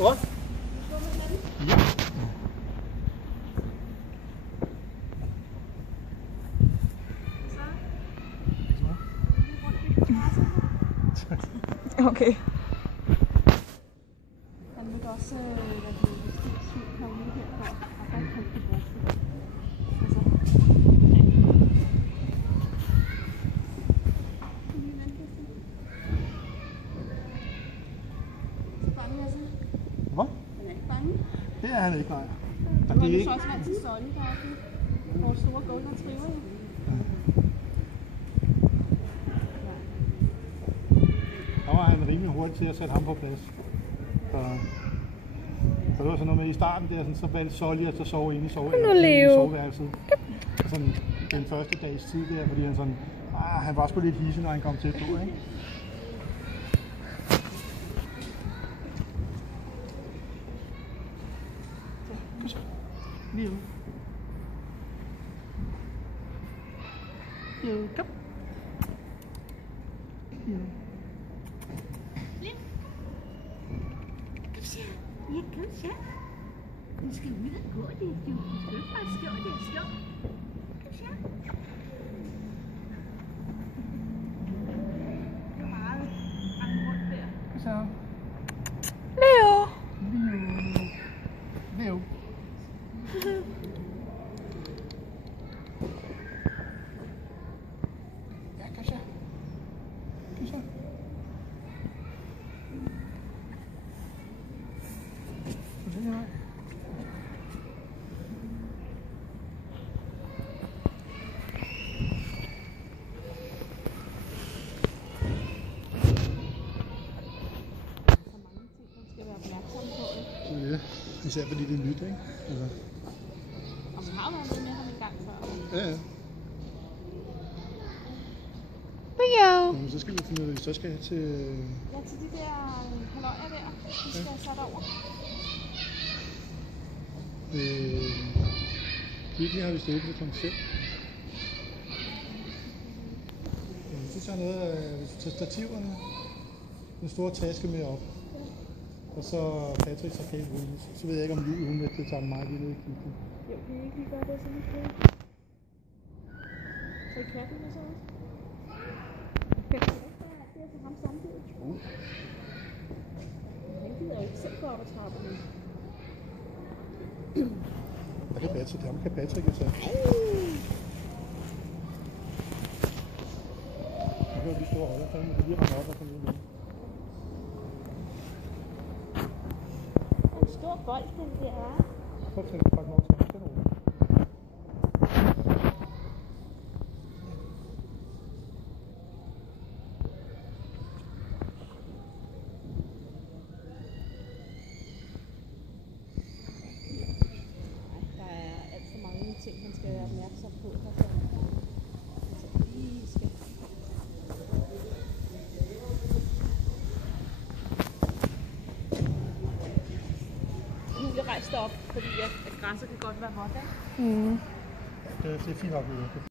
What? Ja. Okay. Han vil også komme ud her for at få en kæmpe bort. Hvad? Han er ikke bange. Det er han ikke, nej. Og det er så også vant til Solly, der er vores store golden retriever. Der var han rimelig hurtigt til at sætte ham på plads. Så det var sådan noget med i starten der, så valgte Solly at sove inde i soveværelset. Sådan den første dags tid der, fordi han sådan, han var sgu lidt hissig, når han kom tæt på, ikke? Leo. Leo, kom. Leo. Ja, kom så. Nu skal vi ud og gå lidt, jo. Du skal ikke bare stå der og stå. Kom så. Det er meget rende rundt der. Kom så. Leo. Leo. Ja, kom så. Kom så. Ja, især fordi det er nyt, ikke? Altså. Og man har været med ham en gang før. Ja, ja. Leo. Men så skal vi finde ud af, at vi så skal have til... Ja, til de der halvøjer der. De skal jeg sætte over. Virkelig har vi stået på kl. 5. Så tager noget af stativerne, den store taske med op. Og så Patrick tager kælehunden. Så ved jeg ikke, om Julie hun vil tage mig lige ned i kiggen. Jo, kan I ikke lige gøre det sådan lidt? Så i katten og så også? Kan du ikke være der til ham samtidig? Han gider jo ikke selv gå op og trappe den. Der kan Patrick, ham kan Patrick jo tage. Nu kan vi stå og holde, så kan vi lige ramme op og komme ud med. En stor bold, den der er. Så tager vi pakke nok til den over. Der er alt for mange ting, man skal være opmærksom på. Altså lige skal... Julie rejste op, fordi at græsset kan godt være vådt, ikke? Mm. Det er fint nok.